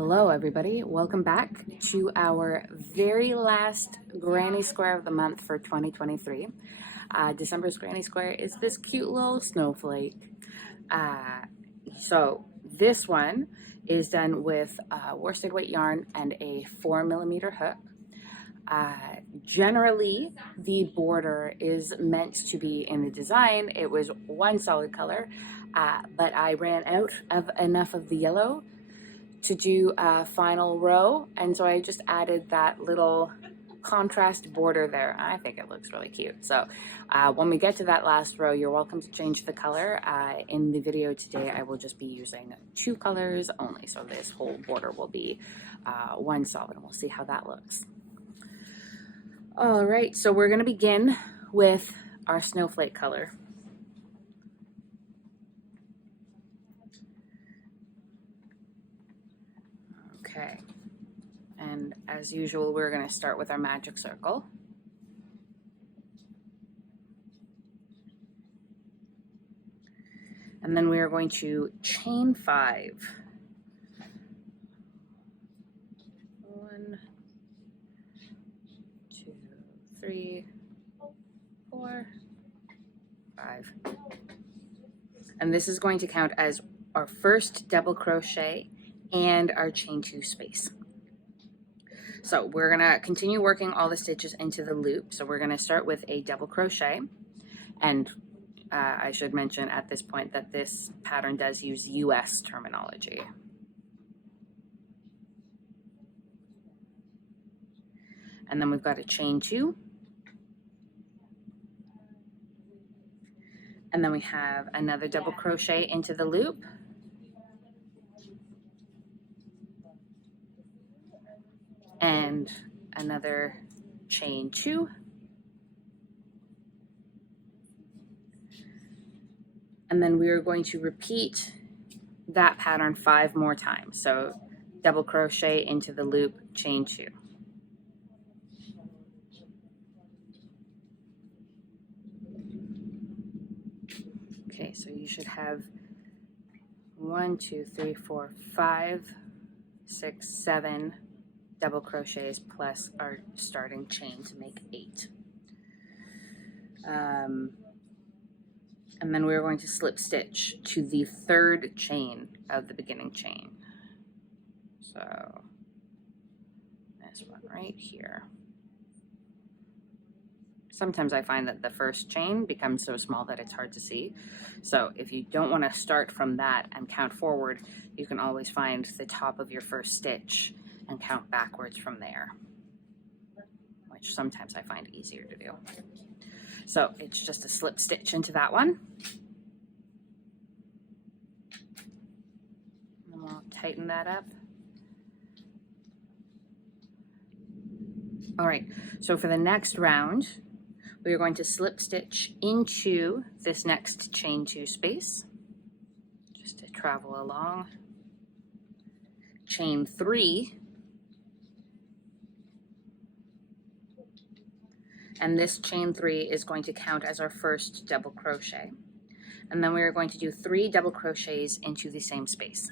Hello everybody, welcome back to our very last Granny Square of the month for 2023. December's Granny Square is this cute little snowflake. So this one is done with worsted weight yarn and a 4mm hook. Generally, the border is meant to be in the design. It was one solid color, but I ran out of enough of the yellow to do a final row, and so I just added that little contrast border there. I think it looks really cute. So when we get to that last row, you're welcome to change the color. In the video today, I will just be using 2 colors only, so this whole border will be one solid, and we'll see how that looks. All right, so we're going to begin with our snowflake color. Okay, and as usual, we're going to start with our magic circle. And then we are going to chain 5. 1, 2, 3, 4, 5. And this is going to count as our first double crochet and our chain 2 space. So we're going to continue working all the stitches into the loop. So we're going to start with a double crochet, and I should mention at this point that this pattern does use US terminology. And then we've got a chain 2, and then we have another double crochet into the loop, and another chain 2, and then we are going to repeat that pattern 5 more times. So double crochet into the loop, chain 2. Okay, so you should have 1, 2, 3, 4, 5, 6, 7 double crochets plus our starting chain to make 8. And then we're going to slip stitch to the 3rd chain of the beginning chain. So this one right here. Sometimes I find that the first chain becomes so small that it's hard to see. So if you don't want to start from that and count forward, you can always find the top of your first stitch and count backwards from there, which sometimes I find easier to do. So it's just a slip stitch into that one. And we'll tighten that up. All right, so for the next round, we are going to slip stitch into this next chain 2 space, just to travel along. Chain 3, and this chain 3 is going to count as our first double crochet. And then we are going to do 3 double crochets into the same space.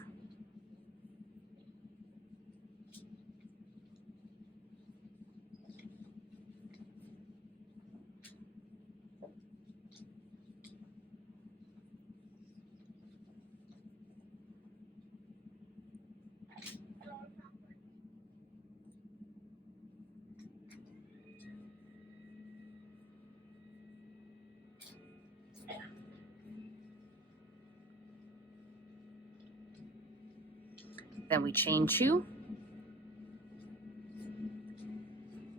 Then we chain 2,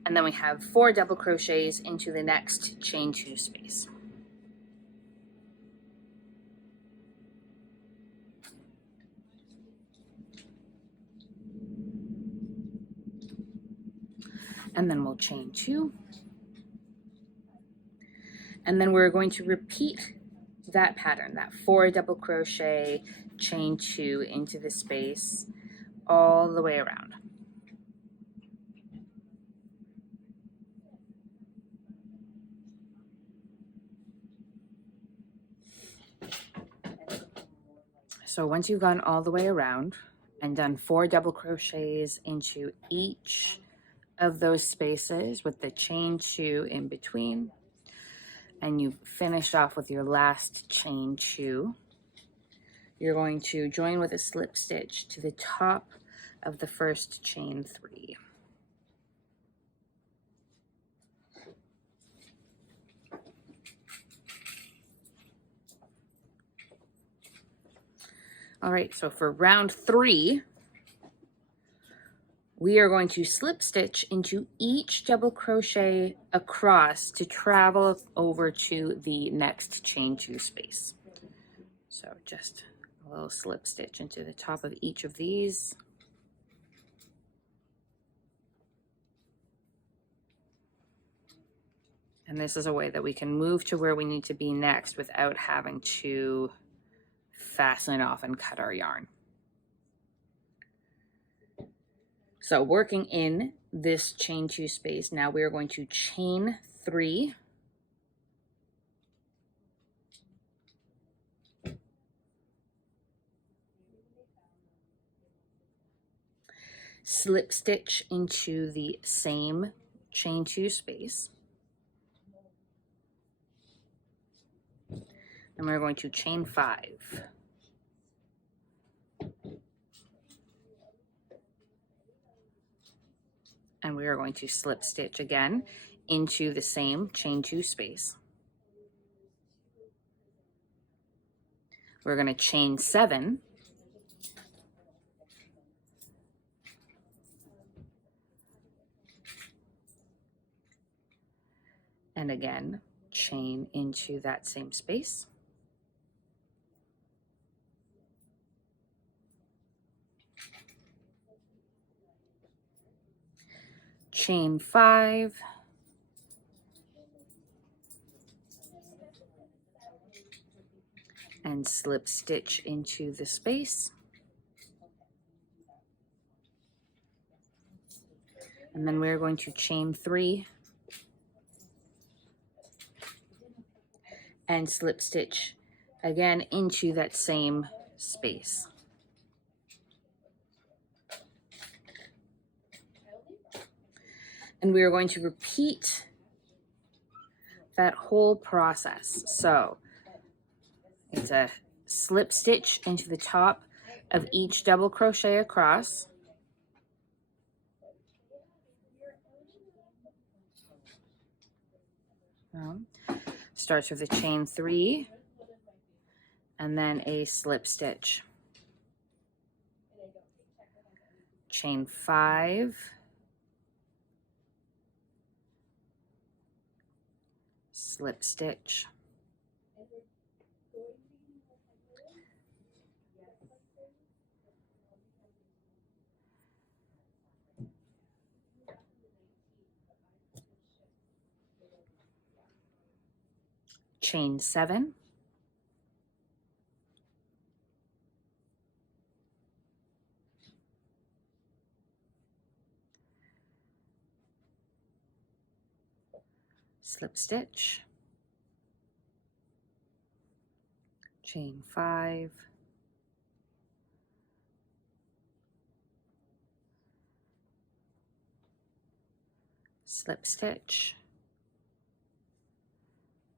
and then we have 4 double crochets into the next chain 2 space. And then we'll chain 2, and then we're going to repeat that pattern, that 4 double crochet, chain 2 into the space all the way around. So once you've gone all the way around, and done 4 double crochets into each of those spaces with the chain 2 in between, and you've finished off with your last chain 2, you're going to join with a slip stitch to the top of the first chain 3. All right, so for round 3, we are going to slip stitch into each double crochet across to travel over to the next chain 2 space. So just a little slip stitch into the top of each of these. And this is a way that we can move to where we need to be next without having to fasten it off and cut our yarn. So working in this chain 2 space, now we are going to chain 3, slip stitch into the same chain 2 space, and we're going to chain 5. And we are going to slip stitch again into the same chain 2 space. We're going to chain 7, and again chain into that same space. Chain 5, and slip stitch into the space, and then we're going to chain 3 and slip stitch again into that same space. And we are going to repeat that whole process. So it's a slip stitch into the top of each double crochet across, starts with a chain 3 and then a slip stitch, chain 5, slip stitch, chain 7, slip stitch, chain 5, slip stitch,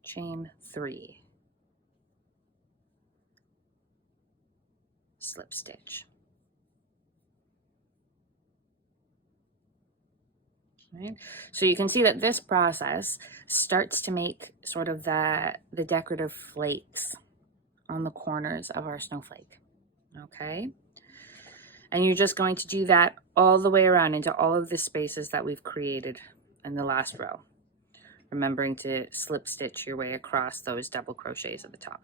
chain 3, slip stitch. Right? So you can see that this process starts to make sort of the decorative flakes on the corners of our snowflake. Okay? And you're just going to do that all the way around into all of the spaces that we've created in the last row, remembering to slip stitch your way across those double crochets at the top.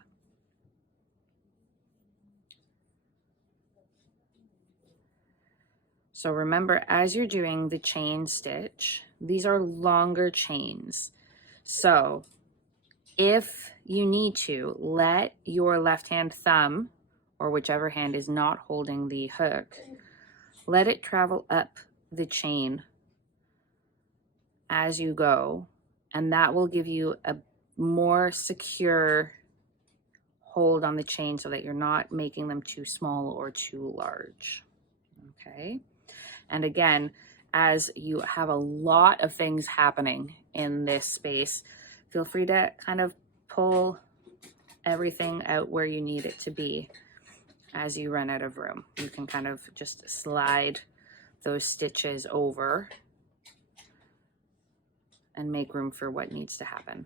So remember, as you're doing the chain stitch, these are longer chains. So if you need to, let your left hand thumb, or whichever hand is not holding the hook, let it travel up the chain as you go, and that will give you a more secure hold on the chain so that you're not making them too small or too large. Okay. And again, as you have a lot of things happening in this space, feel free to kind of pull everything out where you need it to be as you run out of room. You can kind of just slide those stitches over and make room for what needs to happen.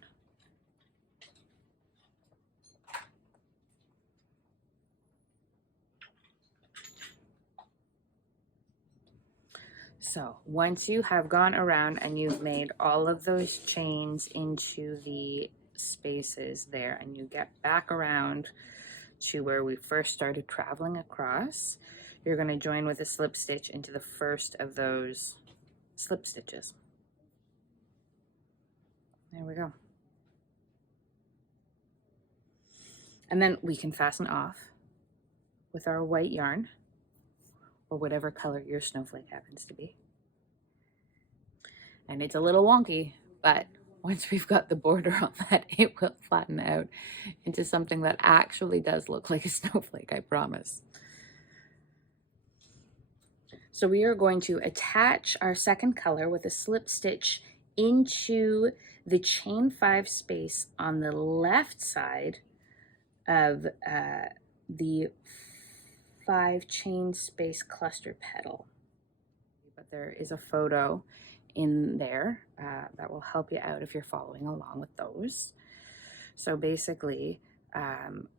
So once you have gone around and you've made all of those chains into the spaces there, and you get back around to where we first started traveling across, you're going to join with a slip stitch into the first of those slip stitches. There we go. And then we can fasten off with our white yarn, or whatever color your snowflake happens to be. And it's a little wonky, but once we've got the border on that, it will flatten out into something that actually does look like a snowflake, I promise. So we are going to attach our second color with a slip stitch into the chain 5 space on the left side of the 5 chain space cluster petal. But there is a photo in there that will help you out if you're following along with those. So basically,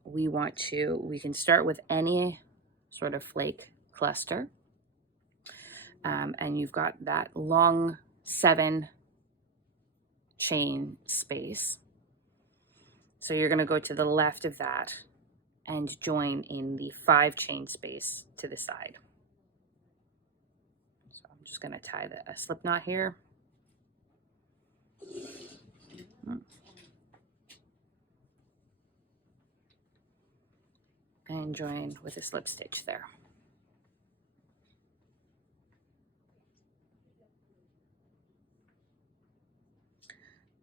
we can start with any sort of flake cluster. And you've got that long 7 chain space. So you're going to go to the left of that and join in the 5 chain space to the side. So I'm just going to tie a slip knot here. And join with a slip stitch there.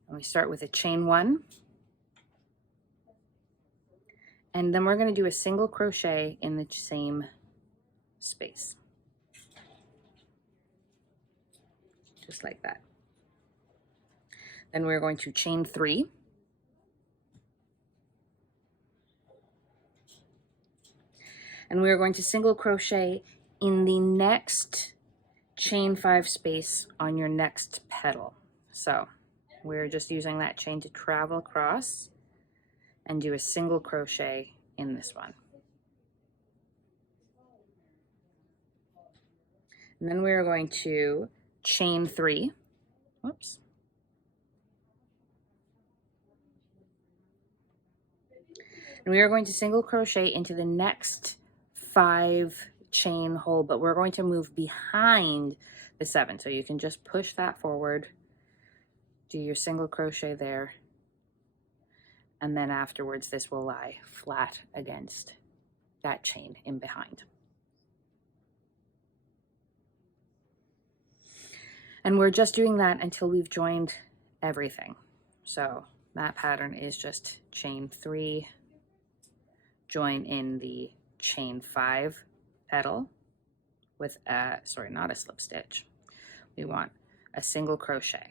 And we start with a chain 1. And then we're going to do a single crochet in the same space. Just like that. Then we're going to chain 3. And we're going to single crochet in the next chain 5 space on your next petal. So we're just using that chain to travel across and do a single crochet in this one. And then we're going to chain 3. Whoops. And we are going to single crochet into the next 5 chain hole, but we're going to move behind the 7. So you can just push that forward, do your single crochet there, and then afterwards this will lie flat against that chain in behind. And we're just doing that until we've joined everything. So that pattern is just chain 3, join in the chain 5 petal with a, sorry, not a slip stitch. We want a single crochet.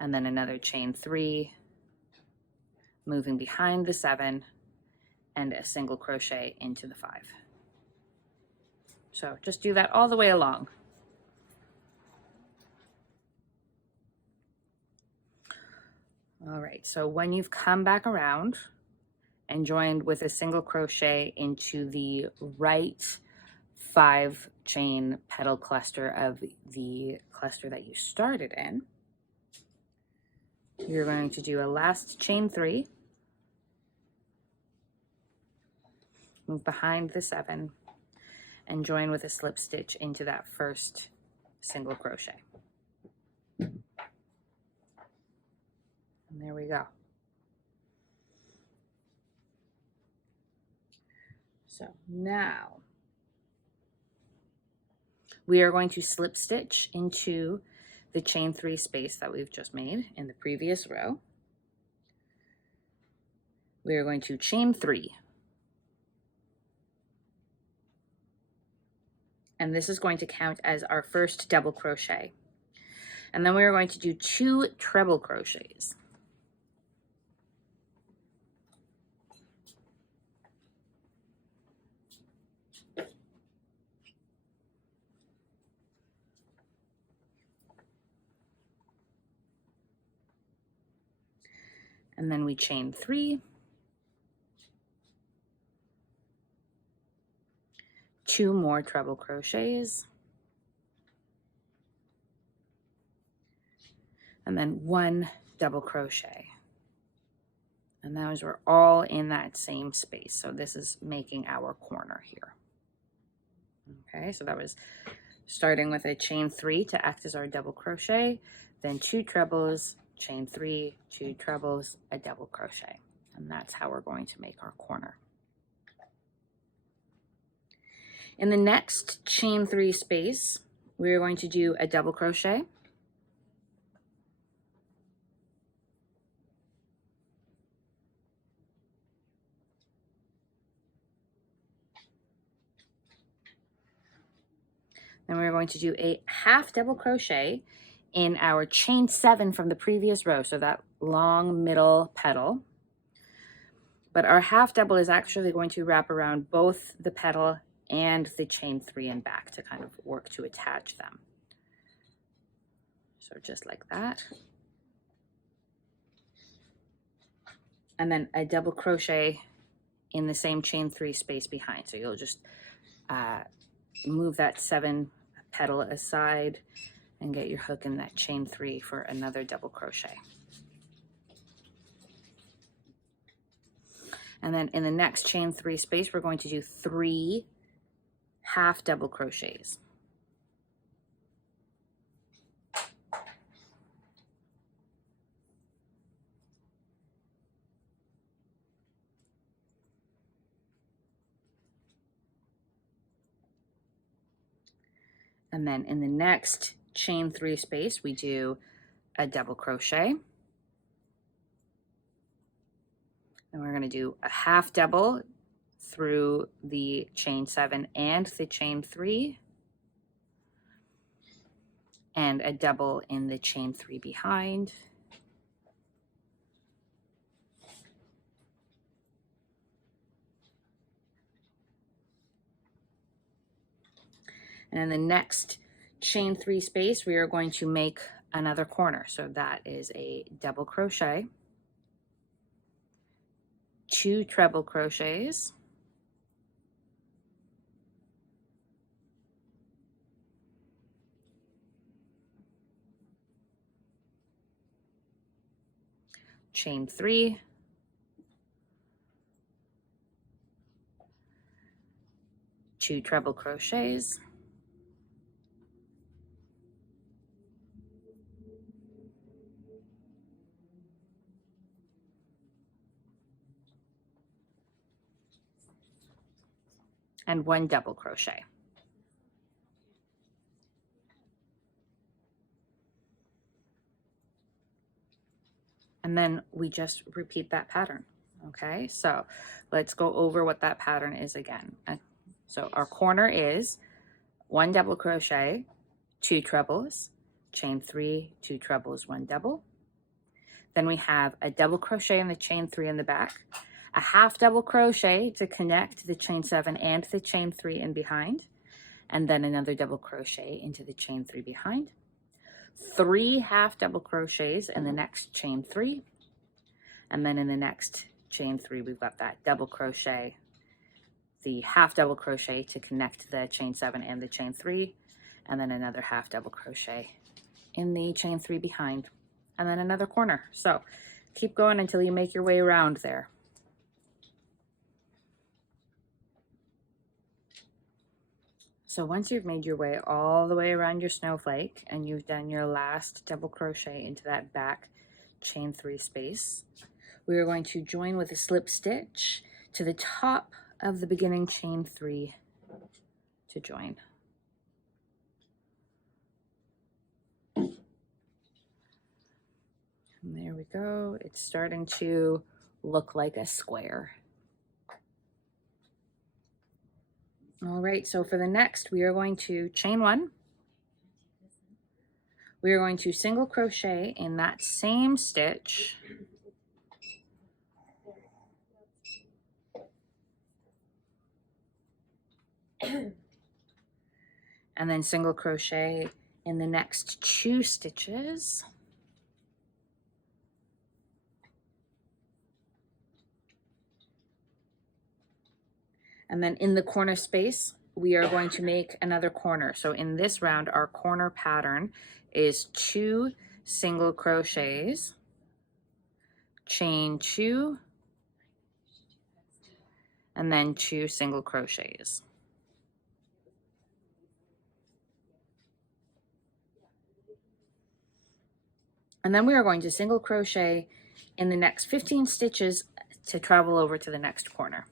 And then another chain 3, moving behind the 7, and a single crochet into the 5. So just do that all the way along. All right, so when you've come back around and joined with a single crochet into the right 5 chain petal cluster of the cluster that you started in, you're going to do a last chain 3, move behind the 7, and join with a slip stitch into that first single crochet. And there we go. So now we are going to slip stitch into the chain 3 space that we've just made in the previous row. We are going to chain 3, and this is going to count as our first double crochet. And then we're going to do 2 treble crochets. And then we chain 3, 2 more treble crochets, and then 1 double crochet. And those were all in that same space. So this is making our corner here. Okay, so that was starting with a chain 3 to act as our double crochet, then 2 trebles, chain 3, 2 trebles, a double crochet. And that's how we're going to make our corner. In the next chain 3 space, we're going to do a double crochet. Then we're going to do a half double crochet in our chain 7 from the previous row, so that long middle petal. But our half double is actually going to wrap around both the petal and the chain 3 and back to kind of work to attach them. So just like that. And then a double crochet in the same chain 3 space behind. So you'll just move that 7 petal aside and get your hook in that chain 3 for another double crochet. And then in the next chain 3 space, we're going to do 3 half double crochets. And then in the next chain 3 space, we do a double crochet. And we're going to do a half double through the chain 7 and the chain 3, and a double in the chain 3 behind. And in the next chain 3 space, we are going to make another corner. So that is a double crochet, 2 treble crochets, chain 3, two treble crochets, and 1 double crochet. And then we just repeat that pattern. Okay, so let's go over what that pattern is again. So our corner is 1 double crochet, 2 trebles, chain 3, 2 trebles, 1 double. Then we have a double crochet in the chain 3 in the back, a half double crochet to connect the chain 7 and the chain 3 in behind, and then another double crochet into the chain 3 behind, 3 half double crochets in the next chain 3, and then in the next chain 3 we've got that double crochet, the half double crochet to connect the chain 7 and the chain 3, and then another half double crochet in the chain 3 behind, and then another corner. So keep going until you make your way around there. So once you've made your way all the way around your snowflake and you've done your last double crochet into that back chain 3 space, we are going to join with a slip stitch to the top of the beginning chain 3 to join. And there we go. It's starting to look like a square. All right, so for the next, we are going to chain one. We are going to single crochet in that same stitch. And then single crochet in the next 2 stitches. And then in the corner space, we are going to make another corner. So in this round, our corner pattern is 2 single crochets, chain 2, and then 2 single crochets. And then we are going to single crochet in the next 15 stitches to travel over to the next corner.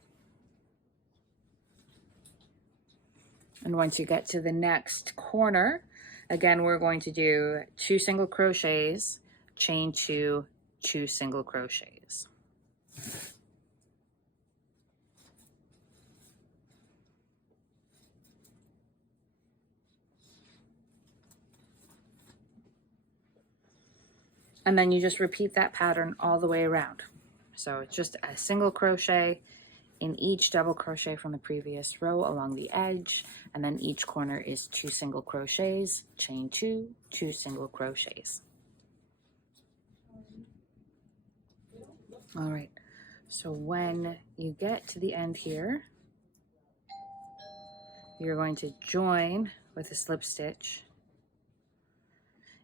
And once you get to the next corner, again, we're going to do 2 single crochets, chain 2, 2 single crochets. And then you just repeat that pattern all the way around. So it's just a single crochet in each double crochet from the previous row along the edge, and then each corner is 2 single crochets, chain 2, 2 single crochets. All right, so when you get to the end here, you're going to join with a slip stitch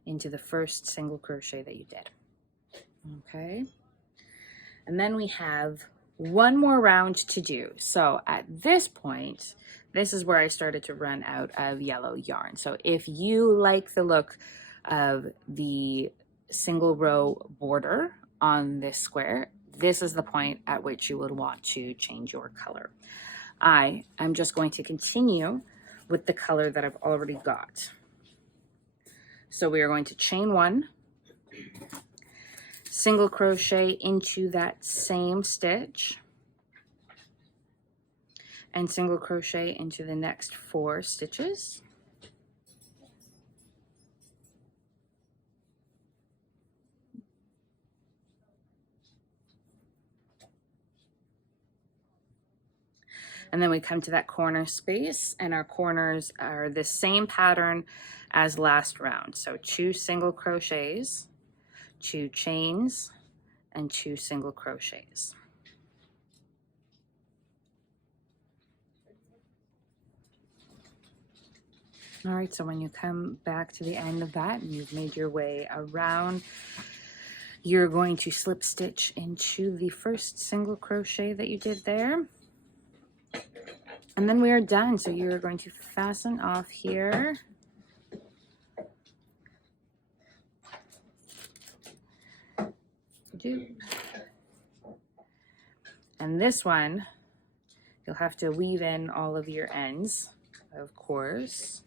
into the first single crochet that you did. Okay, and then we have one more round to do. So at this point, this is where I started to run out of yellow yarn. So if you like the look of the single row border on this square, this is the point at which you would want to change your color. I am just going to continue with the color that I've already got. So we are going to chain 1, single crochet into that same stitch, and single crochet into the next 4 stitches. And then we come to that corner space, and our corners are the same pattern as last round. So 2 single crochets, 2 chains, and 2 single crochets. All right, so when you come back to the end of that and you've made your way around, you're going to slip stitch into the first single crochet that you did there. And then we are done. So you're going to fasten off here. And this one, you'll have to weave in all of your ends, of course.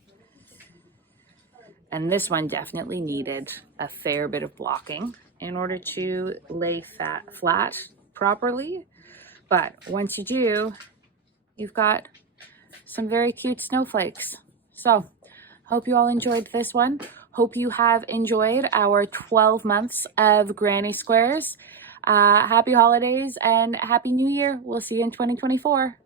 And this one definitely needed a fair bit of blocking in order to lay flat properly. But once you do, you've got some very cute snowflakes. So hope you all enjoyed this one. Hope you have enjoyed our 12 months of Granny Squares. Happy holidays and Happy New Year. We'll see you in 2024.